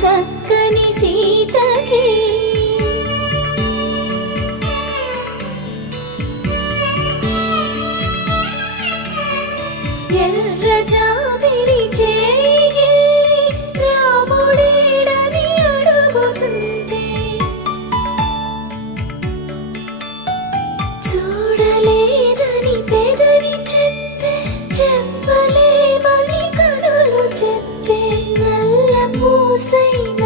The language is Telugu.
చక్కని సీతకి ఎర్ర జాబిలి చేయి రాముడేడని అడుగుతుంటే చూడలేదని పెదవి చెప్పే చెప్పలేమని కనులు చెప్పే నల్ల పూసైన